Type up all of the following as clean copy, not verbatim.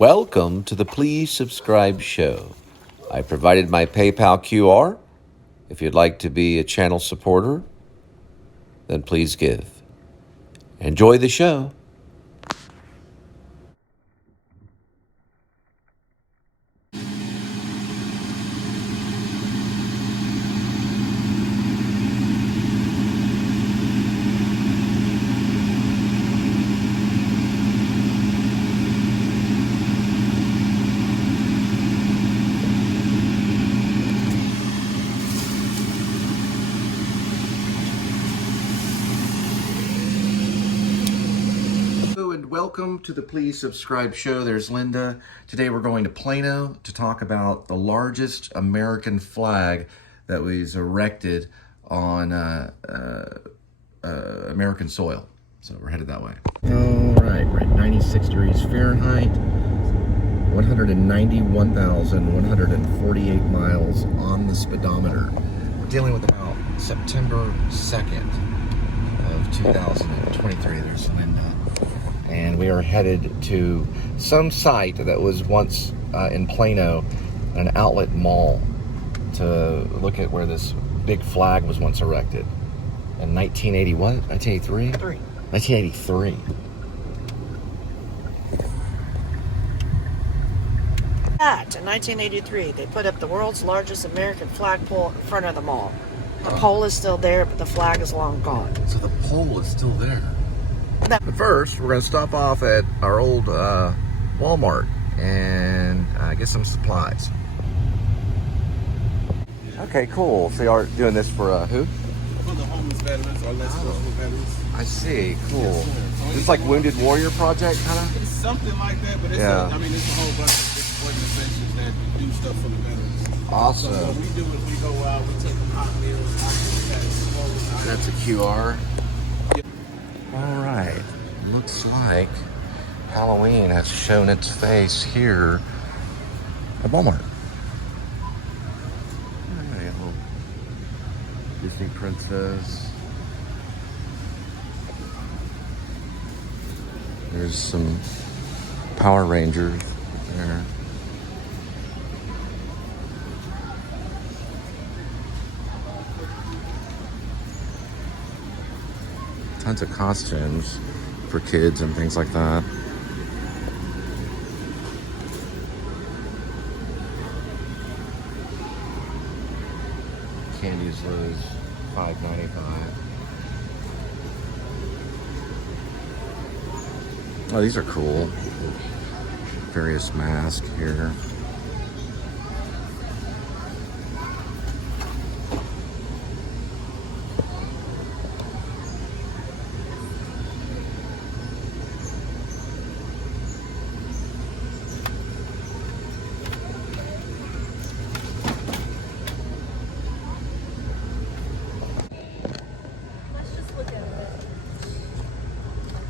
Welcome to the Please Subscribe show. I provided my PayPal QR. If you'd like to be a channel supporter, then please give. Enjoy the show. Welcome to the Please Subscribe show. There's Linda. Today we're going to Plano to talk about the largest American flag that was erected on American soil. So we're headed that way. All right, we're at 96 degrees Fahrenheit, 191,148 miles on the speedometer. We're dealing with about September 2nd of 2023. There's Linda. And we are headed to some site that was once in Plano, an outlet mall, to look at where this big flag was once erected in 1980, what? 1983? 1983. In 1983, they put up the world's largest American flagpole in front of the mall. The pole is still there, but the flag is long gone. So the pole is still there. But first, we're going to stop off at our old Walmart and get some supplies. Okay, cool. So you are doing this for who? For the homeless veterans or less fortunate veterans. I see. Cool. Yes, Is this like Wounded Warrior Project, kind of? It's something like that, but it's Yeah. it's a whole bunch of different organizations that do stuff for the veterans. Awesome. So what we do is we go out, we take them hot meals, That's a QR. All right. Looks like Halloween has shown its face here at Walmart. A little Disney princess. There's some Power Rangers there. Tons of costumes for kids and things like that. Candy's Rose, $5.95. Oh, these are cool. Various masks here.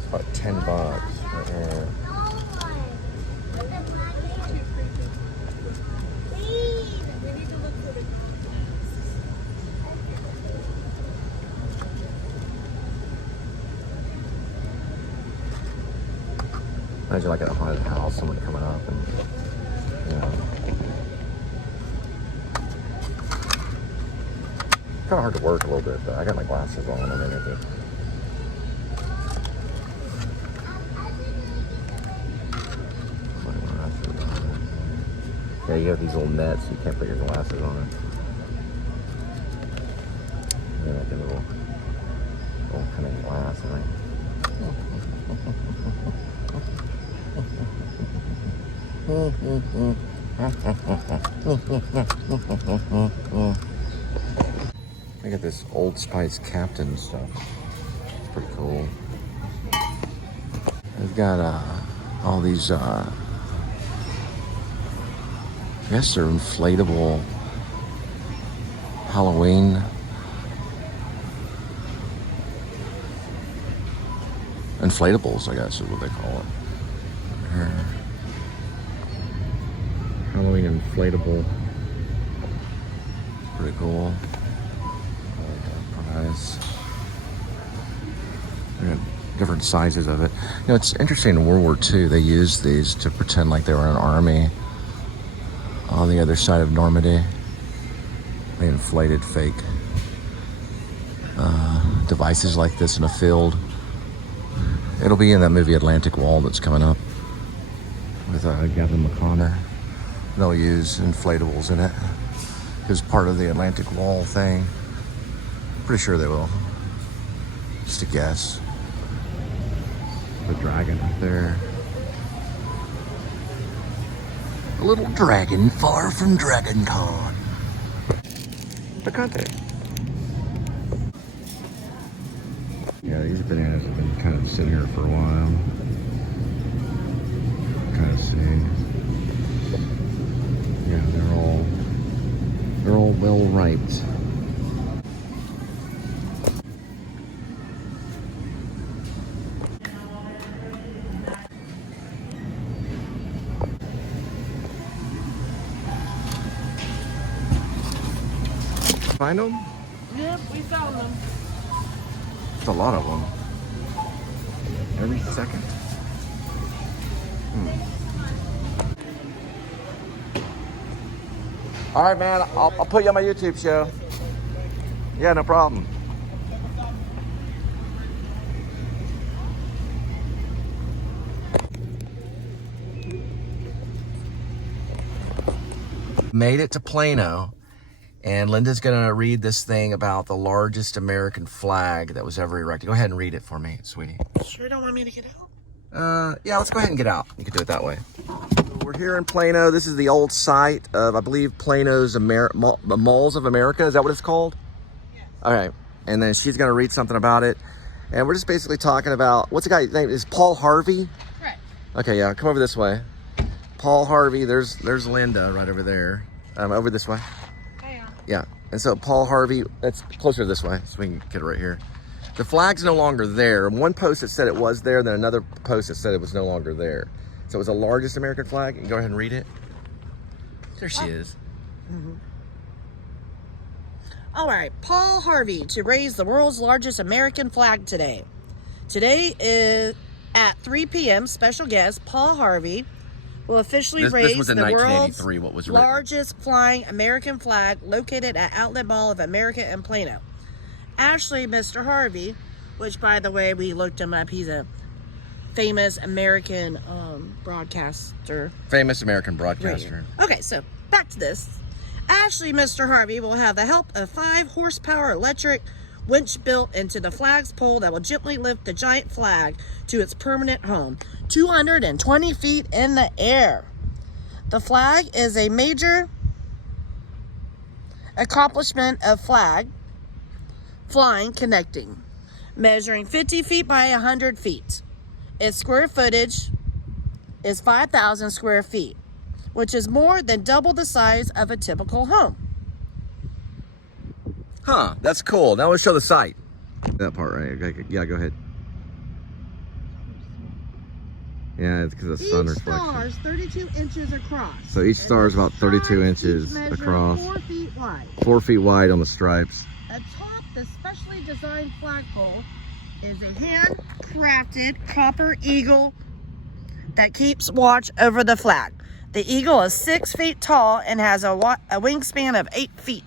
About $10 right here. Imagine like at a haunted house, someone coming up and, you know. Kind of hard to work a little bit, but I got my glasses on and everything. Yeah, you have these little nets, you can't put your glasses on it. Yeah, like a little kind of glass, right? I got this Old Spice Captain stuff. It's pretty cool. They've got all these, I guess they're inflatable Halloween inflatables, I guess is what they call it. Halloween inflatable. Pretty cool. Price. different sizes of it. You know, it's interesting, in World War II, they used these to pretend like they were an army on the other side of Normandy. They inflated fake devices like this in a field. It'll be in that movie Atlantic Wall that's coming up with Gavin McConnor. They'll use inflatables in it as part of the Atlantic Wall thing. Pretty sure they will. Just a guess. The dragon up there. A little dragon far from Dragon Con. Picante. Yeah, these bananas have been kind of sitting here for a while. Kind of see. Yeah, they're all well ripe. Find them? Yep, we found them. It's a lot of them. Every second. All right, man. I'll put you on my YouTube show. Yeah, no problem. Made it to Plano. And Linda's going to read this thing about the largest American flag that was ever erected. Go ahead and read it for me, sweetie. Sure don't want me to get out? Yeah, let's go ahead and get out. You can do it that way. So we're here in Plano. This is the old site of, I believe, Plano's Malls of America. Is that what it's called? Yeah. All right. And then she's going to read something about it. And we're just basically talking about, what's the guy's name? Is Paul Harvey? Right. Okay, yeah. Come over this way. Paul Harvey. There's Linda right over there. Over this way. Yeah, and so Paul Harvey, that's closer this way, so we can get it right here. The flag's no longer there. One post that said it was there, then another post that said it was no longer there. So it was the largest American flag. You can go ahead and read it. There she is. Mm-hmm. All right, Paul Harvey to raise the world's largest American flag today. Today is at 3 p.m. Special guest Paul Harvey will officially raise was in the 1983, world's what was written. largest flying American flag located at Outlet Mall of America in Plano. Actually, Mr. Harvey, which, by the way, we looked him up. He's a famous American broadcaster. Famous American broadcaster. Okay, so back to this. Actually, Mr. Harvey will have the help of 5 horsepower electric winch built into the flag's pole that will gently lift the giant flag to its permanent home, 220 feet in the air. The flag is a major accomplishment of flying connecting, measuring 50 feet by 100 feet. Its square footage is 5,000 square feet, which is more than double the size of a typical home. Huh, that's cool. Now let's show the site. That part, right? Okay, yeah, go ahead. Yeah, it's because of sun reflection. Each star is 32 inches across. So each star is about 32 inches across. 4 feet wide. 4 feet wide on the stripes. Atop the specially designed flagpole is a handcrafted copper eagle that keeps watch over the flag. The eagle is 6 feet tall and has a wingspan of 8 feet.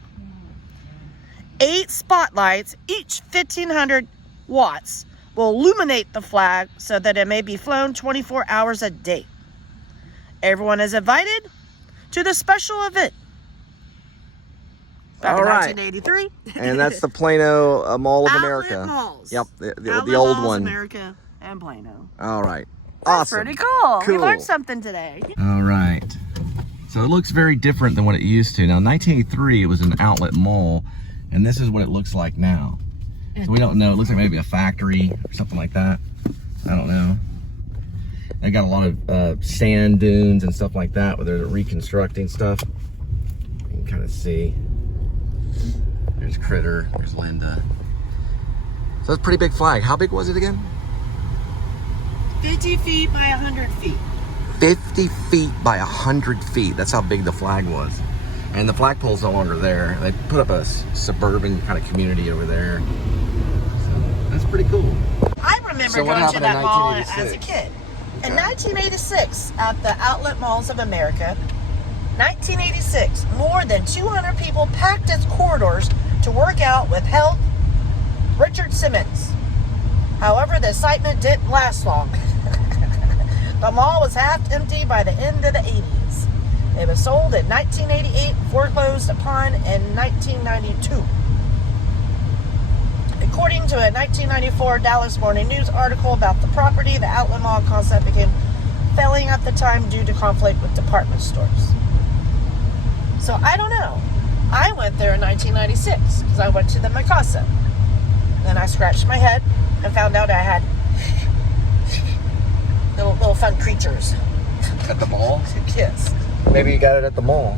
8 spotlights, each 1,500 watts, will illuminate the flag so that it may be flown 24 hours a day. Everyone is invited to the special event. Back in 1983. And that's the Plano Mall of Outlet America. Malls. Yep, the Outlet old Malls, one. America and Plano. All right. That's Awesome. pretty cool. We Cool. learned something today. All right. So it looks very different than what it used to. Now, in 1983, it was an outlet mall, and this is what it looks like now. So we don't know. It looks like maybe a factory or something like that. I don't know. They got a lot of sand dunes and stuff like that where they're reconstructing stuff. You can kind of see. There's Critter. There's Linda. So that's a pretty big flag. How big was it again? 50 feet by 100 feet. 50 feet by 100 feet. That's how big the flag was. And the flagpole's no longer there. They put up a suburban kind of community over there. So that's pretty cool. I remember remember So what going to happened in that mall as a 1986? kid. In 1986, at the Outlet Malls of America, 1986, more than 200 people packed its corridors to work out with health Richard Simmons. However, the excitement didn't last long. The mall was half empty by the end of the 80s. It was sold in 1988, foreclosed upon in 1992. According to a 1994 Dallas Morning News article about the property, the outlet mall concept became failing at the time due to conflict with department stores. So I don't know. I went there in 1996 because I went to the Mikasa. Then I scratched my head and found out I had little fun creatures. At the mall? Yes. Maybe you got it at the mall.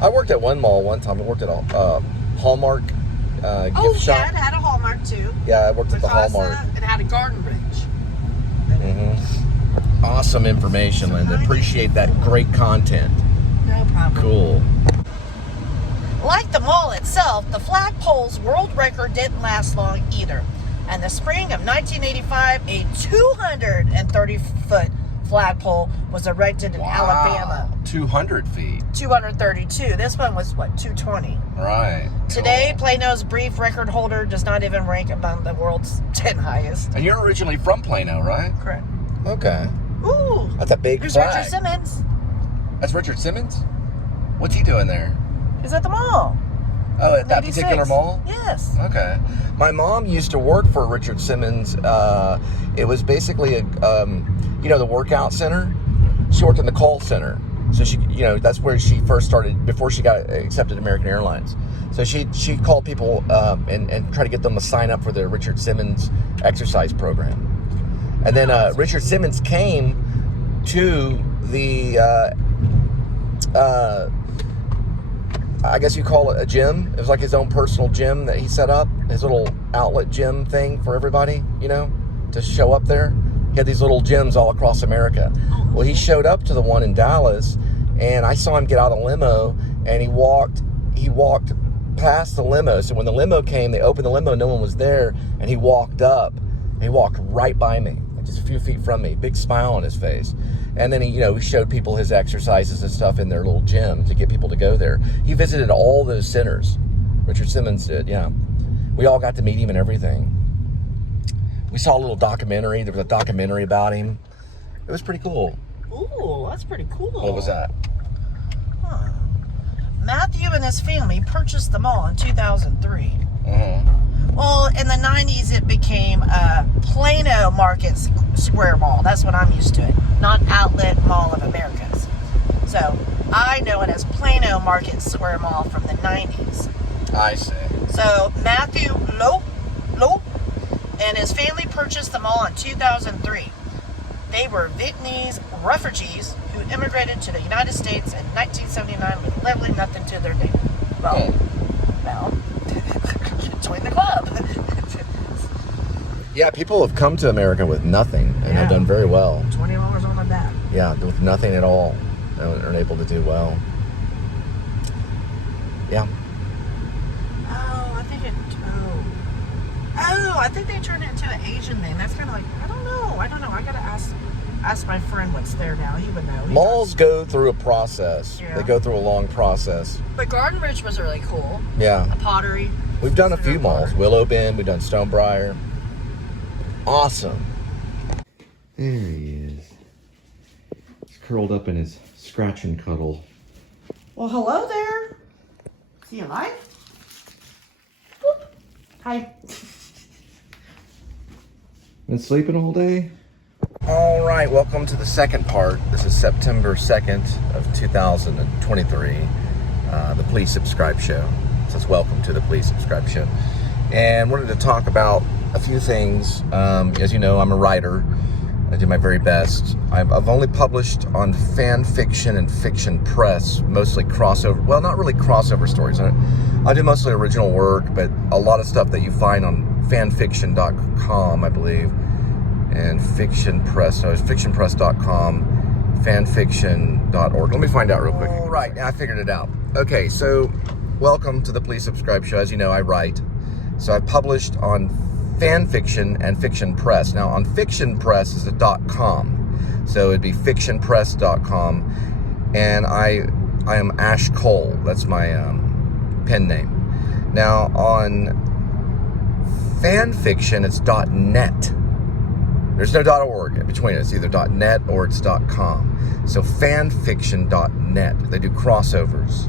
I worked at one mall one time. I worked at a Hallmark gift shop. Yeah, it had a Hallmark too. Yeah, I worked at the Hallmark. It had a garden bridge. Mm-hmm. Awesome information, Linda. Appreciate that great content. No problem. Cool. Like the mall itself, the flagpole's world record didn't last long either. In the spring of 1985, a 230-foot flagpole was erected in Alabama. 200 feet. 232. This one was, 220. Right. Today, Cool. Plano's brief record holder does not even rank among the world's 10 highest. And you're originally from Plano, right? Correct. Okay. Ooh. That's a big There's flag. Richard Simmons. That's Richard Simmons? What's he doing there? He's at the mall. Oh, at that 86. particular mall? Yes. Okay. My mom used to work for Richard Simmons. It was basically the workout center. She worked in the call center. So she, that's where she first started before she got accepted to American Airlines. So she called people and tried to get them to sign up for the Richard Simmons exercise program. And then Richard Simmons came to the, I guess you call it a gym. It was like his own personal gym that he set up, his little outlet gym thing for everybody, to show up there. He had these little gyms all across America. Well, he showed up to the one in Dallas, and I saw him get out of the limo, and he walked past the limo. So when the limo came, they opened the limo, no one was there, and he walked up. And he walked right by me, just a few feet from me, big smile on his face. And then he showed people his exercises and stuff in their little gym to get people to go there. He visited all those centers. Richard Simmons did, yeah. We all got to meet him and everything. We saw a little documentary. There was a documentary about him. It was pretty cool. Ooh, that's pretty cool. What was that? Huh. Matthew and his family purchased the mall in 2003. Mm-hmm. Well, in the 90s, it became Plano Market Square Mall. That's what I'm used to it. Not Outlet Mall of Americas. So, I know it as Plano Market Square Mall from the 90s. I see. So, Matthew Lope, and his family purchased the mall in 2003. They were Vietnamese refugees who immigrated to the United States in 1979 with literally nothing to their name. Well, join the club. Yeah, people have come to America with nothing and have done very well. $20 on the back. Yeah, with nothing at all, and are able to do well. Yeah. I think they turned it into an Asian thing. That's kind of like, I don't know. I gotta ask my friend what's there now. He would know. Malls go through a process. Yeah. They go through a long process. But Garden Ridge was really cool. Yeah. The pottery. We've done a few malls. Willow Bend, we've done Stonebriar. Awesome. There he is. He's curled up in his scratch and cuddle. Well, hello there. Is he alive? Boop. Hi. Been sleeping all day? All right, welcome to the second part. This is September 2nd of 2023. The Please Subscribe Show. It says welcome to the Please Subscribe Show. And wanted to talk about a few things. As you know, I'm a writer. I do my very best. I've only published on fan fiction and fiction press, mostly crossover. Well, not really crossover stories. I do mostly original work, but a lot of stuff that you find on fanfiction.com, I believe, and fiction press. No, it's fictionpress.com, fanfiction.org. Let me find out real quick. All right, now I figured it out. Okay, so welcome to the Please Subscribe Show. As you know, I write. So I've published on fan fiction and fiction press. Now on fiction press is a .com, so it'd be fictionpress.com, and I am Ash Cole. That's my pen name. Now on fan fiction it's .net. There's no .org between it. It's either .net or it's .com. So fanfiction.net. They do crossovers.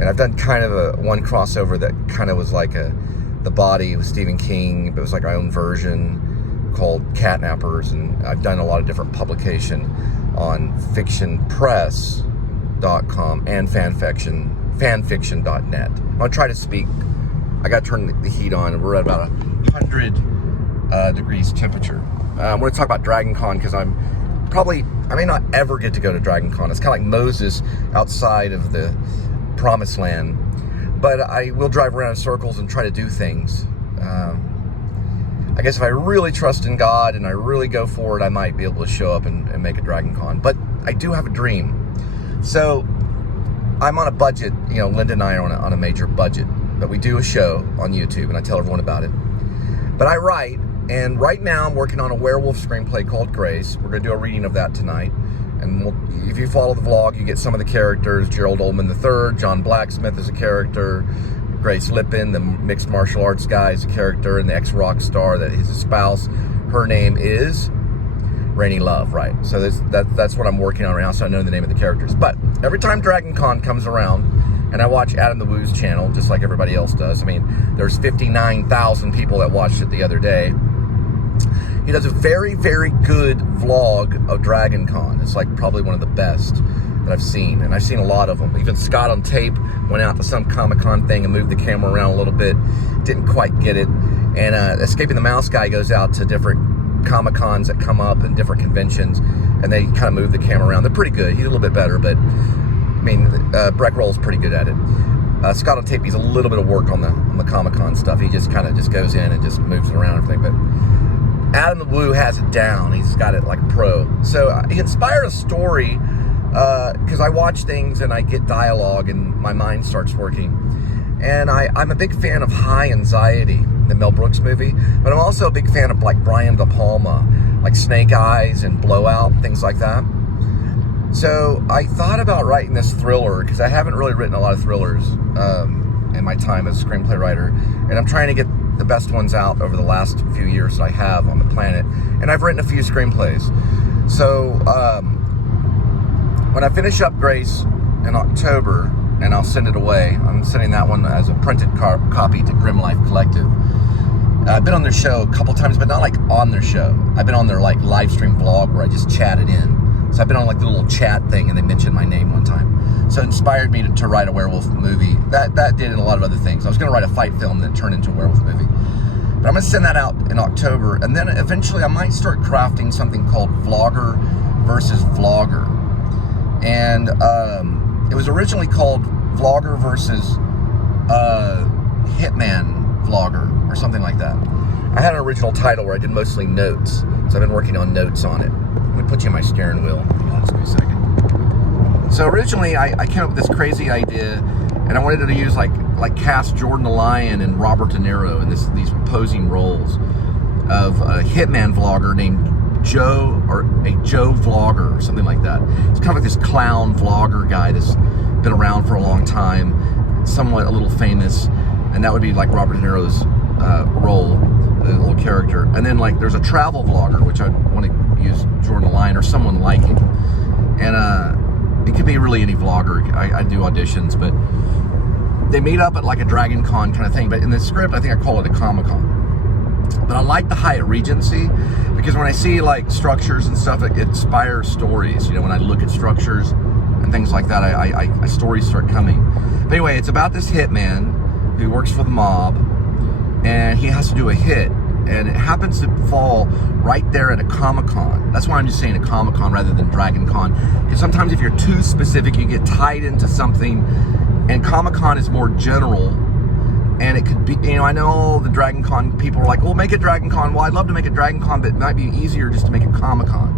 And I've done kind of one crossover that kind of was like The Body with Stephen King, but it was like our own version called Catnappers. And I've done a lot of different publication on fictionpress.com and fanfiction.net. I'll try to speak. I got to turn the heat on, and we're at about 100 degrees temperature. I'm going to talk about Dragon Con because I may not ever get to go to Dragon Con. It's kind of like Moses outside of the promised land. But I will drive around in circles and try to do things. I guess if I really trust in God and I really go for it, I might be able to show up and make a Dragon Con. But I do have a dream. So I'm on a budget. You know, Linda and I are on a major budget. But we do a show on YouTube, and I tell everyone about it. But I write. And right now I'm working on a werewolf screenplay called Grace. We're going to do a reading of that tonight. And if you follow the vlog, you get some of the characters. Gerald Ullman III, John Blacksmith is a character. Grace Lippin, the mixed martial arts guy, is a character. And the ex-rock star that is his spouse, her name is Rainy Love, right? So that's what I'm working on right now, so I know the name of the characters. But every time Dragon Con comes around, and I watch A.D.W.C's channel, just like everybody else does. I mean, there's 59,000 people that watched it the other day. He does a very, very good vlog of Dragon Con. It's like probably one of the best that I've seen. And I've seen a lot of them. Even Scott on Tape went out to some Comic-Con thing and moved the camera around a little bit. Didn't quite get it. And Escaping the Mouse guy goes out to different Comic-Cons that come up and different conventions. And they kind of move the camera around. They're pretty good. He's a little bit better, but I mean, Breck Roll's pretty good at it. Scott on Tape needs a little bit of work on the Comic-Con stuff. He just kind of just goes in and just moves it around and everything. But A.D.W.C has it down. He's got it like a pro. So he inspired a story because I watch things and I get dialogue and my mind starts working. And I'm a big fan of High Anxiety, the Mel Brooks movie. But I'm also a big fan of like Brian De Palma, like Snake Eyes and Blowout, things like that. So I thought about writing this thriller because I haven't really written a lot of thrillers in my time as a screenplay writer. And I'm trying to get the best ones out over the last few years that I have on the planet. And I've written a few screenplays. So when I finish up Grace in October, and I'll send it away, I'm sending that one as a printed copy to Grim Life Collective. I've been on their show a couple times, but not like on their show. I've been on their like live stream vlog where I just chatted in. So I've been on like the little chat thing, and they mentioned my name one time. So it inspired me to write a werewolf movie. That did and a lot of other things. I was going to write a fight film that turned into a werewolf movie. But I'm going to send that out in October. And then eventually I might start crafting something called Vlogger versus Vlogger. And it was originally called Vlogger versus Hitman Vlogger or something like that. I had an original title where I did mostly notes. So I've been working on notes on it. I'm going to put you in my steering wheel. Just give me a second. So originally I came up with this crazy idea, and I wanted to use like cast Jordan the Lion and Robert De Niro in these posing roles of a hitman vlogger named Joe, or a Joe vlogger or something like that. It's kind of like this clown vlogger guy that's been around for a long time, somewhat a little famous, and that would be like Robert De Niro's role, the little character. And then like there's a travel vlogger, which I want to use Jordan the Lion or someone like him. And it could be really any vlogger. I do auditions, but they meet up at like a Dragon Con kind of thing. But in the script, I think I call it a Comic-Con. But I like the Hyatt Regency because when I see like structures and stuff, it inspires stories. You know, when I look at structures and things like that, I stories start coming. But anyway, it's about this hitman who works for the mob, and he has to do a hit, and it happens to fall right there at a Comic-Con. That's why I'm just saying a Comic-Con rather than Dragon Con, because sometimes if you're too specific, you get tied into something, and Comic-Con is more general. And it could be, you know, I know the Dragon Con people are like, well, make it Dragon Con. Well, I'd love to make it Dragon Con, but it might be easier just to make it Comic Con.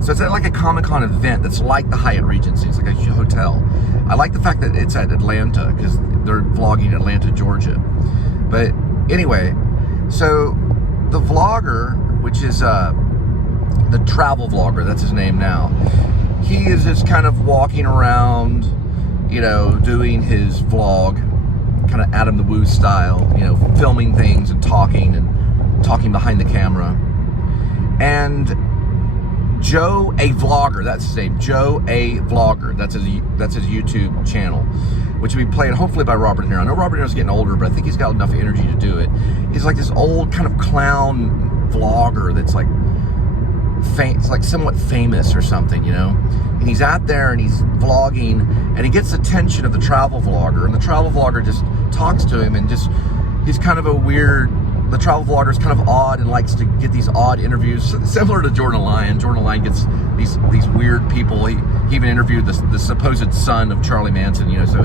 So it's like a Comic Con event that's like the Hyatt Regency. It's like a hotel. I like the fact that it's at Atlanta because they're vlogging Atlanta, Georgia. But anyway, so the vlogger, which is the travel vlogger, that's his name now, he is just kind of walking around, you know, doing his vlog, kind of Adam the Woo style, you know, filming things and talking behind the camera. And Joe A Vlogger, that's his name, Joe A Vlogger, that's his YouTube channel, which will be played hopefully by Robert De Niro. I know Robert De Niro's getting older, but I think he's got enough energy to do it. He's like this old kind of clown vlogger that's like, it's like somewhat famous or something, you know? And he's out there and he's vlogging, and he gets the attention of the travel vlogger, and the travel vlogger just talks to him, and just, he's kind of a weird, the travel vlogger is kind of odd and likes to get these odd interviews, similar to Jordan Lyon. Jordan Lyon gets these weird people. He even interviewed the supposed son of Charlie Manson, you know, so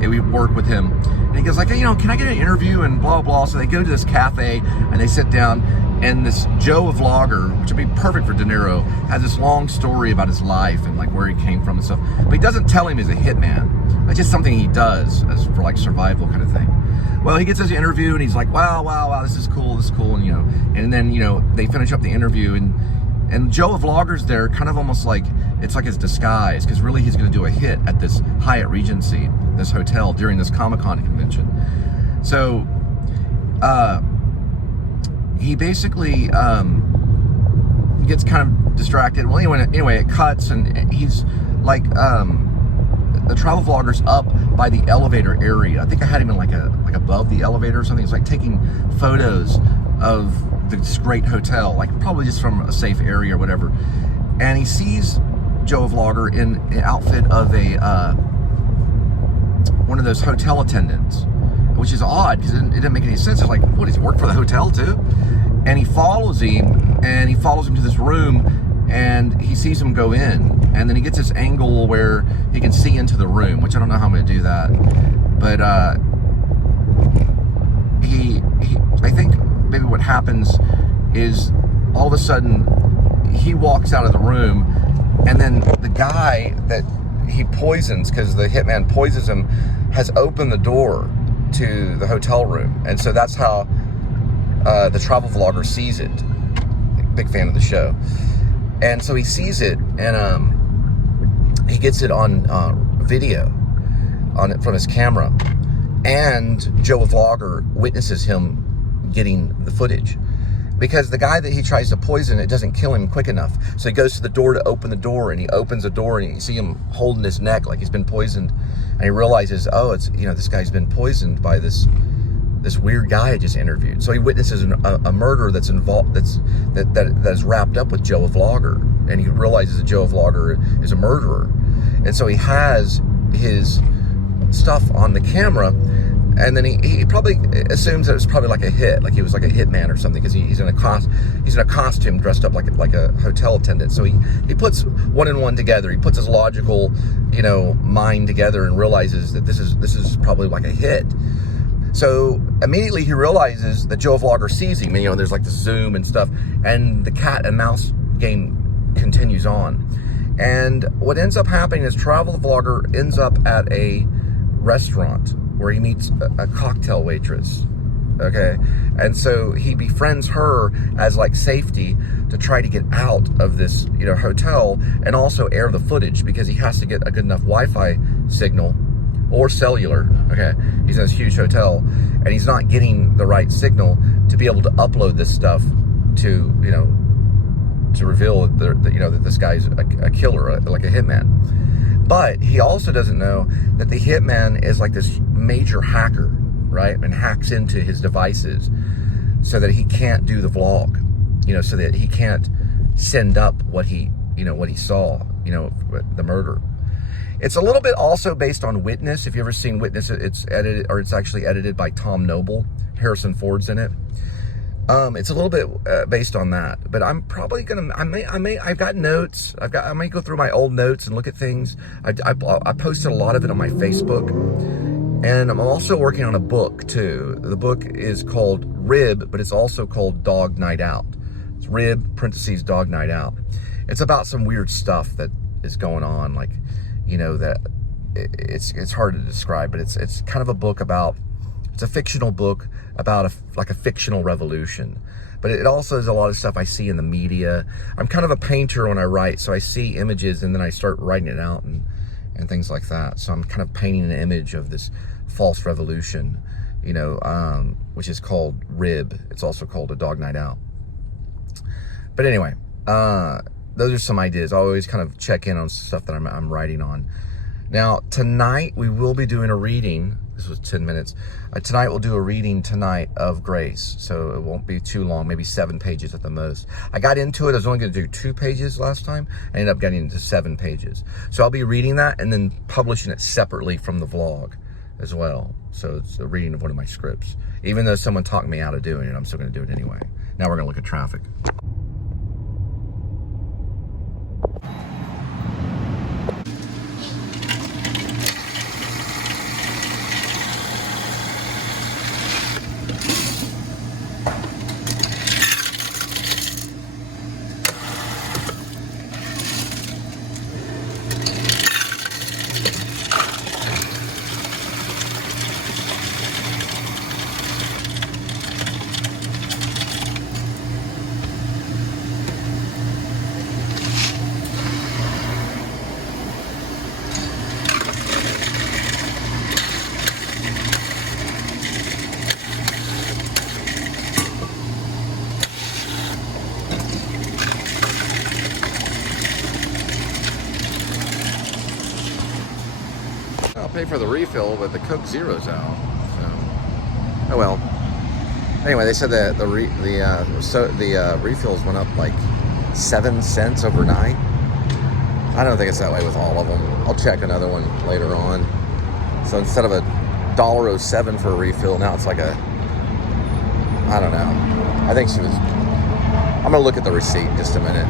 we work with him. And he goes like, you know, can I get an interview and blah, blah. So they go to this cafe and they sit down, and this Joe, a vlogger, which would be perfect for De Niro, has this long story about his life and like where he came from and stuff. But he doesn't tell him he's a hitman. It's just something he does as for like survival kind of thing. Well, he gets his interview and he's like, wow, this is cool, and you know, and then, you know, they finish up the interview, and Joe, a vlogger's there, kind of almost like, it's like his disguise, because really he's going to do a hit at this Hyatt Regency, this hotel, during this Comic-Con convention. So, he basically gets kind of distracted. Well, anyway, it cuts, and he's like, the travel vlogger's up by the elevator area. I think I had him in like above the elevator or something. It's like taking photos of this great hotel, like probably just from a safe area or whatever. And he sees Joe, a vlogger, in an outfit of a one of those hotel attendants, which is odd because it didn't make any sense. It's like, what, does he work for the hotel too? And he follows him to this room, and he sees him go in, and then he gets this angle where he can see into the room, which I don't know how I'm going to do that, but I think maybe what happens is all of a sudden he walks out of the room, and then the guy that he poisons, because the hitman poisons him, has opened the door to the hotel room, and so that's how the travel vlogger sees it. Big fan of the show. And so he sees it, and he gets it on video from his camera. And Joe, a vlogger, witnesses him getting the footage. Because the guy that he tries to poison, it doesn't kill him quick enough. So he goes to the door to open the door, and he opens the door, and you see him holding his neck like he's been poisoned. And he realizes, oh, it's, you know, this guy's been poisoned by this weird guy I just interviewed. So he witnesses a murder that's involved, that is wrapped up with Joe, a vlogger, and he realizes that Joe, a vlogger, is a murderer. And so he has his stuff on the camera, and then he probably assumes that it's probably like a hit, like he was like a hitman or something, because he's in a costume dressed up like a hotel attendant. So he puts one and one together. He puts his logical, you know, mind together and realizes that this is probably like a hit. So immediately he realizes that Joe, a vlogger, sees him, and, you know, there's like the zoom and stuff, and the cat and mouse game continues on. And what ends up happening is travel vlogger ends up at a restaurant where he meets a cocktail waitress, okay? And so he befriends her as like safety to try to get out of this, you know, hotel, and also air the footage, because he has to get a good enough Wi-Fi signal or cellular, okay? He's in this huge hotel, and he's not getting the right signal to be able to upload this stuff to, you know, to reveal that, you know, that this guy's a killer, like a hitman. But he also doesn't know that the hitman is like this major hacker, right? And hacks into his devices so that he can't do the vlog, you know, so that he can't send up what he saw, you know, the murder. It's a little bit also based on Witness. If you've ever seen Witness, it's edited, or it's actually edited by Tom Noble. Harrison Ford's in it. It's a little bit based on that, but I'm probably gonna. I've got notes. I might go through my old notes and look at things. I posted a lot of it on my Facebook, and I'm also working on a book too. The book is called Rib, but it's also called Dog Night Out. It's Rib (parentheses Dog Night Out). It's about some weird stuff that is going on, like, you know, that it's hard to describe, but it's kind of a book about. It's a fictional book about a fictional revolution, but it also is a lot of stuff I see in the media. I'm kind of a painter when I write, so I see images and then I start writing it out and things like that. So I'm kind of painting an image of this false revolution, you know, which is called Rib. It's also called A Dog Night Out. But anyway, those are some ideas. I always kind of check in on stuff that I'm writing on. Now, tonight we will be doing a reading. This was 10 minutes. Tonight we'll do a reading tonight of Grace. So it won't be too long, maybe 7 pages at the most. I got into it, I was only gonna do 2 pages last time. I ended up getting into 7 pages. So I'll be reading that and then publishing it separately from the vlog as well. So it's a reading of one of my scripts. Even though someone talked me out of doing it, I'm still gonna do it anyway. Now we're gonna look at traffic. I'll pay for the refill, but the Coke Zero's out. So, oh well. Anyway, they said that the refills went up like 7 cents overnight. I don't think it's that way with all of them. I'll check another one later on. So instead of $1.07 for a refill, now it's like I don't know. I think I'm gonna look at the receipt in just a minute.